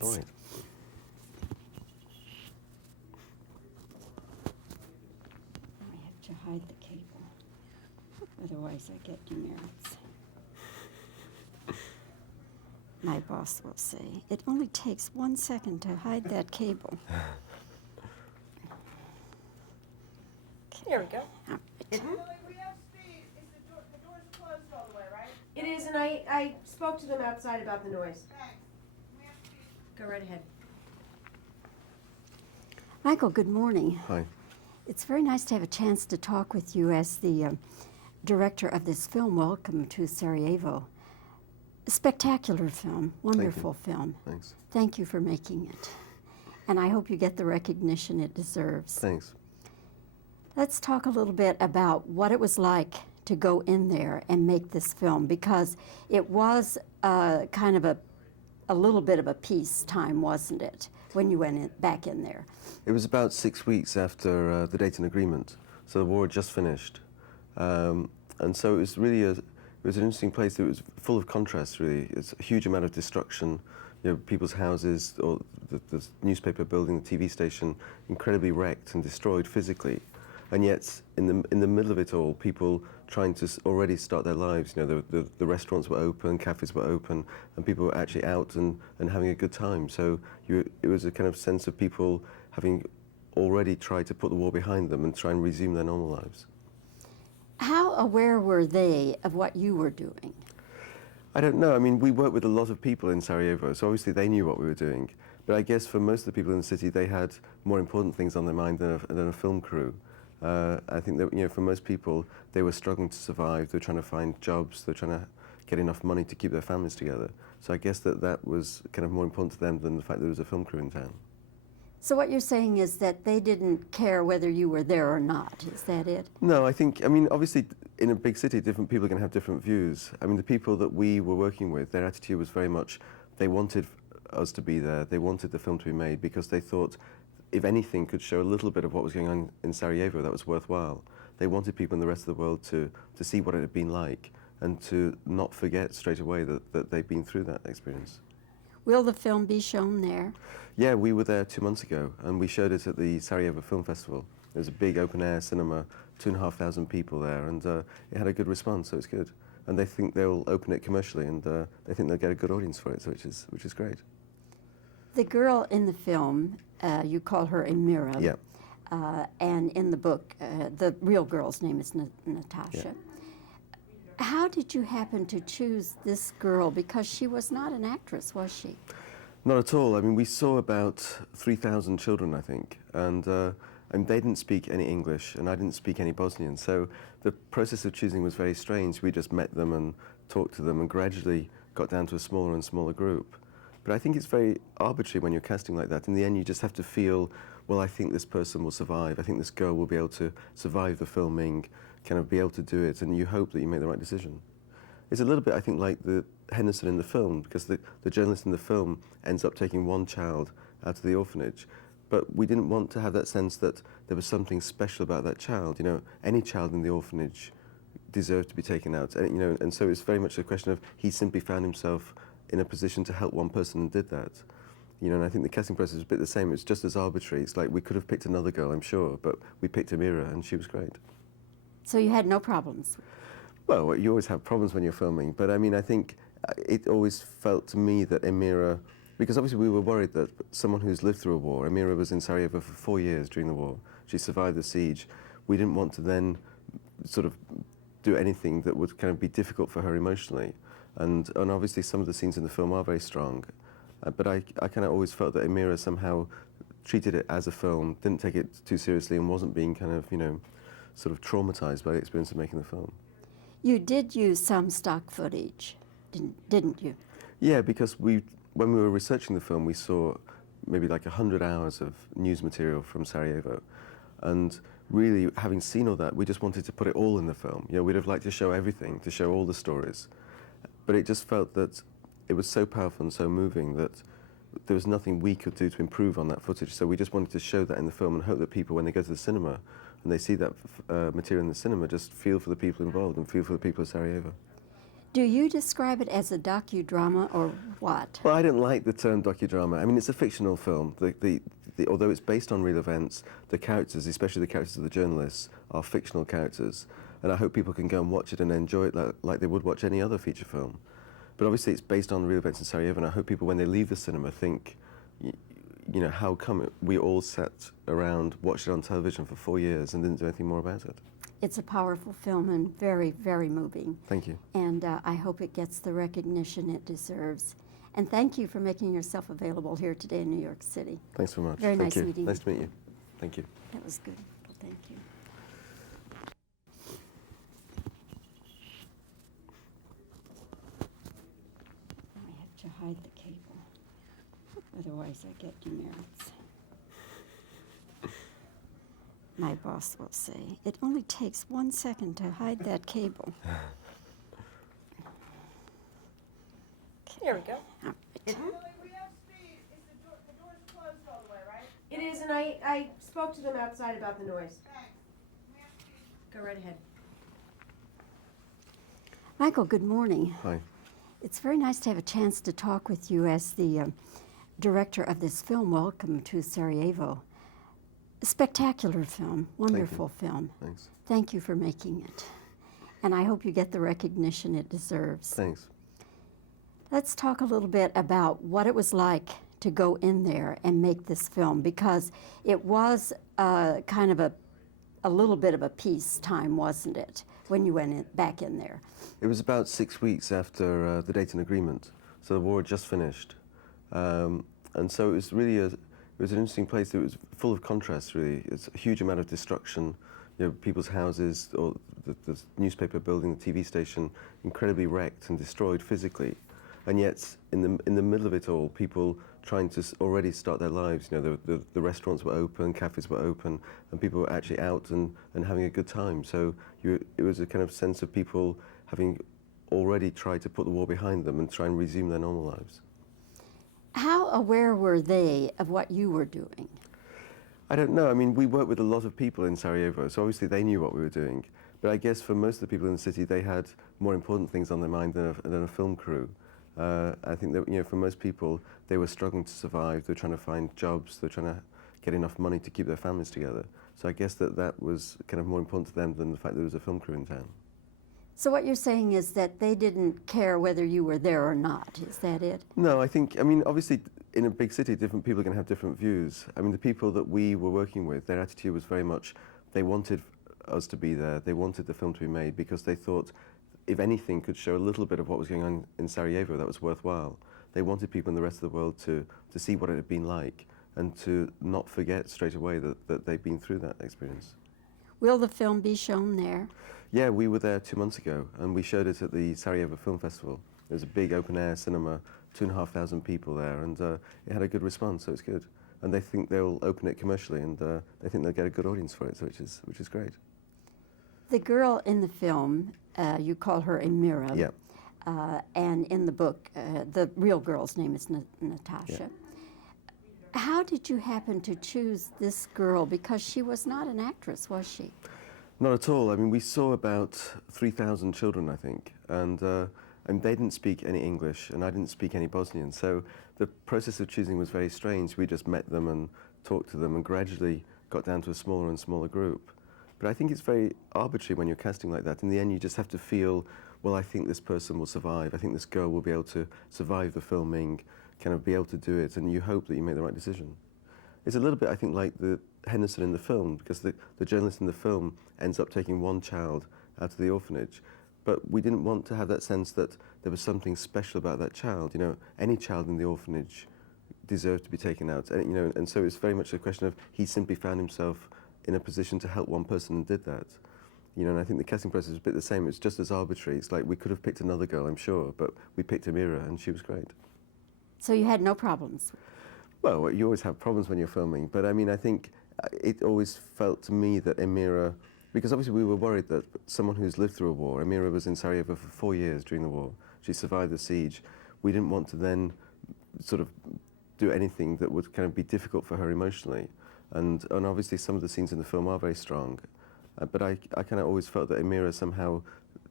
All right. I have to hide the cable, otherwise I get demerits. My boss will say, it only takes 1 second to hide that cable. There we go. All right. We have speed. The doors are closed all the way, right? It is, and I spoke to them outside about the noise. Thanks. We have speed. Go right ahead. Michael, good morning. Hi. It's very nice to have a chance to talk with you as the director of this film, Welcome to Sarajevo. A spectacular film, wonderful film. Thanks. Thank you for making it. And I hope you get the recognition it deserves. Thanks. Let's talk a little bit about what it was like to go in there and make this film, because it was kind of a little bit of a peacetime, wasn't it, when you went back in there? It was about 6 weeks after the Dayton Agreement, so the war had just finished. And so it was really it was an interesting place. It was full of contrasts, really. It's a huge amount of destruction, people's houses, or the newspaper building, the TV station, incredibly wrecked and destroyed physically. And yet, in the middle of it all, people trying to already start their lives. The restaurants were open, cafes were open, and people were actually out and having a good time. So it was a kind of sense of people having already tried to put the war behind them and try and resume their normal lives. How aware were they of what you were doing? I don't know. I mean, we worked with a lot of people in Sarajevo, so obviously they knew what we were doing. But I guess for most of the people in the city, they had more important things on their mind than a film crew. I think that for most people, they were struggling to survive. They were trying to find jobs. They were trying to get enough money to keep their families together. So I guess that was kind of more important to them than the fact that there was a film crew in town. So what you're saying is that they didn't care whether you were there or not. Is that it? No, I mean, obviously, in a big city, different people are going to have different views. I mean, the people that we were working with, their attitude was very much, they wanted us to be there. They wanted the film to be made because they thought, if anything could show a little bit of what was going on in Sarajevo, that was worthwhile. They wanted people in the rest of the world to see what it had been like and to not forget straight away that they'd been through that experience. Will the film be shown there? Yeah, we were there 2 months ago, and we showed it at the Sarajevo Film Festival. There was a big open-air cinema, 2,500 people there, and it had a good response, so it's good. And they think they'll open it commercially, and they think they'll get a good audience for it, so which is great. The girl in the film, you call her Emira. Yeah. And in the book, the real girl's name is Natasha. Yeah. How did you happen to choose this girl? Because she was not an actress, was she? Not at all. I mean, we saw about 3,000 children, I think, and they didn't speak any English, and I didn't speak any Bosnian. So the process of choosing was very strange. We just met them and talked to them and gradually got down to a smaller and smaller group. But I think it's very arbitrary when you're casting like that. In the end, you just have to feel, well, I think this person will survive. I think this girl will be able to survive the filming, kind of be able to do it, and you hope that you make the right decision. It's a little bit, I think, like the Henderson in the film, because the journalist in the film ends up taking one child out of the orphanage. But we didn't want to have that sense that there was something special about that child. Any child in the orphanage deserved to be taken out. And so it's very much a question of he simply found himself in a position to help one person and did that. And I think the casting process was a bit the same. It's just as arbitrary. It's like we could have picked another girl, I'm sure, but we picked Emira, and she was great. So you had no problems? Well, you always have problems when you're filming, but I mean, I think it always felt to me that Emira, because obviously we were worried that someone who's lived through a war, Emira was in Sarajevo for 4 years during the war. She survived the siege. We didn't want to then sort of do anything that would kind of be difficult for her emotionally. And obviously some of the scenes in the film are very strong, but I kind of always felt that Emira somehow treated it as a film, didn't take it too seriously, and wasn't being kind of, sort of traumatized by the experience of making the film. You did use some stock footage, didn't you? Yeah, because when we were researching the film, we saw maybe like 100 hours of news material from Sarajevo. And really, having seen all that, we just wanted to put it all in the film. We'd have liked to show everything, to show all the stories. But it just felt that it was so powerful and so moving that there was nothing we could do to improve on that footage. So we just wanted to show that in the film and hope that people, when they go to the cinema and they see that material in the cinema, just feel for the people involved and feel for the people of Sarajevo. Do you describe it as a docudrama or what? Well, I don't like the term docudrama. I mean, it's a fictional film. Although it's based on real events, the characters, especially the characters of the journalists, are fictional characters. And I hope people can go and watch it and enjoy it like they would watch any other feature film. But obviously it's based on real events in Sarajevo, and I hope people, when they leave the cinema, think, you know, how come we all sat around, watched it on television for 4 years and didn't do anything more about it? It's a powerful film and very, very moving. Thank you. And I hope it gets the recognition it deserves. And thank you for making yourself available here today in New York City. Thanks very much. Very Thank nice you. meeting you. Nice to meet you. Thank you. That was good. Well, thank you. Now I have to hide the cable. Otherwise I get demerits. My boss will say, it only takes 1 second to hide that cable. Here we go. All right. Lily, we have speed. Is the door's closed all the way, right? It is, and I spoke to them outside about the noise. Thanks. We have speed. Go right ahead. Michael, good morning. Hi. It's very nice to have a chance to talk with you as the director of this film, Welcome to Sarajevo. A spectacular film, wonderful film. Thanks. Thank you for making it. And I hope you get the recognition it deserves. Thanks. Let's talk a little bit about what it was like to go in there and make this film, because it was kind of a little bit of a peacetime, wasn't it, when you went back in there? It was about 6 weeks after the Dayton Agreement, so the war had just finished. And so it was really it was an interesting place. It was full of contrasts, really. It's a huge amount of destruction. You know, people's houses, or the newspaper building, the TV station, incredibly wrecked and destroyed physically. And yet, in the middle of it all, people trying to already start their lives. You know, the restaurants were open, cafes were open, and people were actually out and having a good time. So it was a kind of sense of people having already tried to put the war behind them and try and resume their normal lives. How aware were they of what you were doing? I don't know. I mean, we worked with a lot of people in Sarajevo, so obviously they knew what we were doing. But I guess for most of the people in the city, they had more important things on their mind than a film crew. I think that, you know, for most people, they were struggling to survive. They were trying to find jobs. They were trying to get enough money to keep their families together. So I guess that was kind of more important to them than the fact that there was a film crew in town. So what you're saying is that they didn't care whether you were there or not. Is that it? No, I mean, obviously, in a big city, different people are going to have different views. I mean, the people that we were working with, their attitude was very much, they wanted us to be there. They wanted the film to be made because they thought, if anything could show a little bit of what was going on in Sarajevo, that was worthwhile. They wanted people in the rest of the world to see what it had been like and to not forget straight away that they'd been through that experience. Will the film be shown there? Yeah, we were there 2 months ago, and we showed it at the Sarajevo Film Festival. There's a big open-air cinema, 2,500 people there, and it had a good response, so it's good. And they think they'll open it commercially, and they think they'll get a good audience for it, so which is great. The girl in the film, you call her Amira. Yeah. And in the book, the real girl's name is Natasha. Yeah. How did you happen to choose this girl? Because she was not an actress, was she? Not at all. I mean, we saw about 3,000 children, I think, and they didn't speak any English, and I didn't speak any Bosnian. So the process of choosing was very strange. We just met them and talked to them and gradually got down to a smaller and smaller group. But I think it's very arbitrary when you're casting like that. In the end, you just have to feel, well, I think this person will survive. I think this girl will be able to survive the filming, kind of be able to do it, and you hope that you make the right decision. It's a little bit, I think, like the Henderson in the film, because the journalist in the film ends up taking one child out of the orphanage. But we didn't want to have that sense that there was something special about that child. You know, any child in the orphanage deserved to be taken out. And, you know, and so it's very much a question of he simply found himself in a position to help one person and did that. You know, and I think the casting process was a bit the same. It's just as arbitrary. It's like we could have picked another girl, I'm sure, but we picked Amira, and she was great. So you had no problems? Well, you always have problems when you're filming, but I mean, I think it always felt to me that Amira, because obviously we were worried that someone who's lived through a war, Amira was in Sarajevo for 4 years during the war. She survived the siege. We didn't want to then sort of do anything that would kind of be difficult for her emotionally. And obviously some of the scenes in the film are very strong, but I kind of always felt that Amira somehow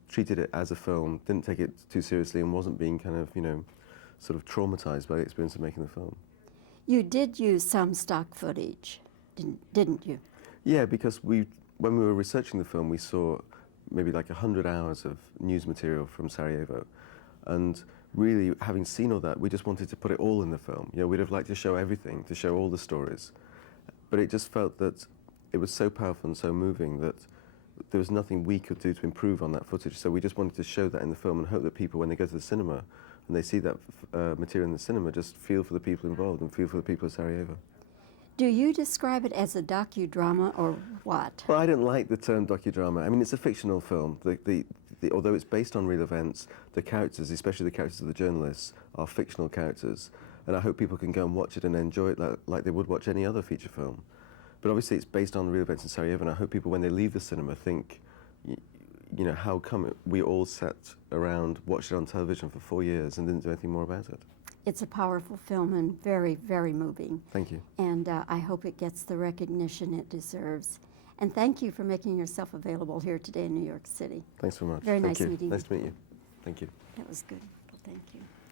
treated it as a film, didn't take it too seriously, and wasn't being kind of, you know, sort of traumatized by the experience of making the film. You did use some stock footage, didn't you? Yeah, because when we were researching the film, we saw maybe like 100 hours of news material from Sarajevo. And really, having seen all that, we just wanted to put it all in the film. You know, we'd have liked to show everything, to show all the stories. But it just felt that it was so powerful and so moving that there was nothing we could do to improve on that footage. So we just wanted to show that in the film and hope that people, when they go to the cinema and they see that material in the cinema, just feel for the people involved and feel for the people of Sarajevo. Do you describe it as a docudrama or what? Well, I didn't like the term docudrama. I mean, it's a fictional film. Although it's based on real events, the characters, especially the characters of the journalists, are fictional characters. And I hope people can go and watch it and enjoy it like they would watch any other feature film. But obviously it's based on real events in Sarajevo, and I hope people, when they leave the cinema, think, you know, how come we all sat around, watched it on television for 4 years and didn't do anything more about it? It's a powerful film and very, very moving. Thank you. And I hope it gets the recognition it deserves. And thank you for making yourself available here today in New York City. Thanks very much. Very Thank nice you. meeting you. Nice to meet you. Thank you. That was good. Well, thank you.